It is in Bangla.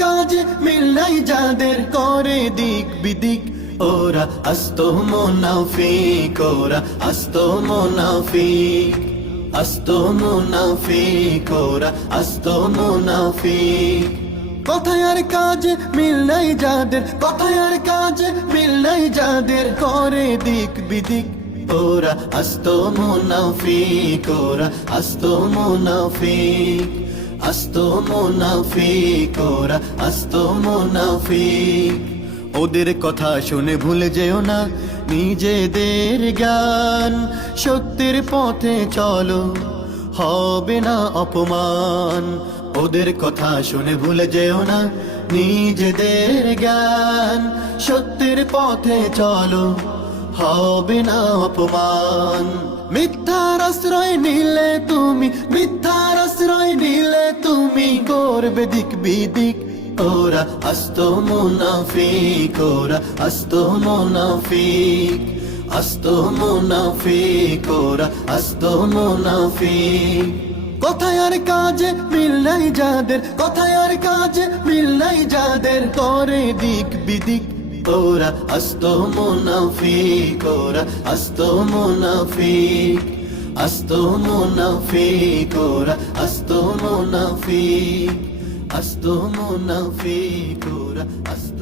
কাজে মিল নাই যাদের, করে দিক বিদিক ওরা আস্ত মুনাফিক, ওরা আস্ত মুনাফিক, আস্ত মুনাফিক, ওরা আস্ত মুনাফিক। কথায় আর কাজে মিল নাই যাদের, কথায় আর কাজে মিল নাই যাদের, করে দিক বিদিক ওরা আস্ত মুনাফিক, ওরা আস্ত মুনাফিক, আস্ত মুনাফিক, ওরা আস্ত মুনাফিক। ওদের কথা শুনে ভুলে যেও না নিজেদের জ্ঞান, সত্যের পথে চলো হবে না অপমান। ওদের কথা শুনে ভুলে যেও না নিজেদের জ্ঞান, সত্যের পথে চলো হবে না অপমান। মিথ্যার আশ্রয় নিলে তুমি, মিথ্যার আশ্রয় নিলে তুমি করবে দিক বিদিক, ওরা আস্ত মুনাফিক, ওরা আস্ত মুনাফিক, আস্ত মুনাফিক, ওরা আস্ত মুনাফিক। কথায় আর কাজে মিল নাই যাদের, কথায় আর কাজে মিল নাই যাদের, করে দিক বিদিক ওরা আস্ত মুনাফিক, ওরা আস্ত মুনাফিক, আস্ত মুনাফিক, ওরা আস্ত মুনাফিক, আস্ত মুনাফিক, ওরা আস্ত